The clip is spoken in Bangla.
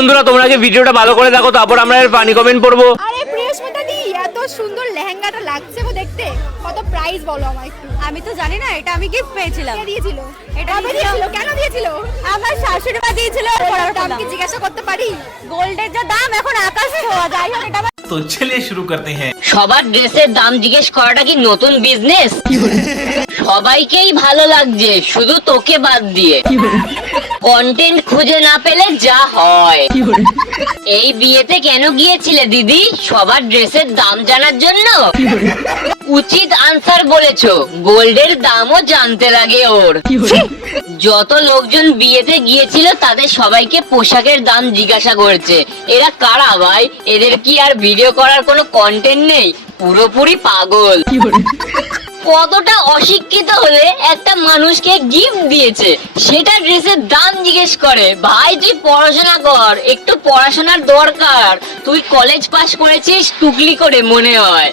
বন্ধুরা তোমরা কি ভিডিওটা ভালো করে দেখো, তারপর আমরা এর ফানি কমেন্ট পড়বো। আরে প্রিয়স্মিতা দি, এত সুন্দর লেহেঙ্গাটা লাগছে গো দেখতে। কত প্রাইস বলো আমায় একটু। আমি তো জানি না, এটা আমি গিফট পেয়েছিলাম। কে দিয়েছিল? এটা কবে দিয়েছিল? কেন দিয়েছিল? আমার শাশুড়ি মা দিয়েছিল। এটার দাম কি জিজ্ঞাসা করতে পারি? গোল্ডের যে দাম এখন আকাশে ছোঁয়া যায়। এটা আমার तो चलिए शुरू करते हैं। সবার ড্রেসের দাম জিজ্ঞেস করাটা কি নতুন বিজনেস? সবাইকেই ভালো লাগছে, শুধু তোকে বাদ দিয়ে। কন্টেন্ট খুঁজে না পেলে যা হয়। এই বিয়েতে কেন গিয়েছিলে দিদি? সবার ড্রেসের দাম জানার জন্য? উচিত আনসার বলেছো, গোল্ডের দামও জানতে লাগে ওর। যত লোকজন বিয়েতে গিয়েছিল তাদের সবাইকে পোশাকের দাম জিজ্ঞাসা করেছে। এরা কারা ভাই? এদের কি আর ভিডিও করার কোনো কন্টেন্ট নেই? পুরোপুরি পাগল। কতটা অশিক্ষিত হলে একটা মানুষকে গিফট দিয়েছে, সেটা ড্রেসের দাম জিজ্ঞেস করে? ভাই তুই পড়াশোনা কর, একটু পড়াশোনার দরকার। তুই কলেজ পাস করেছিস টুকলি করে মনে হয়।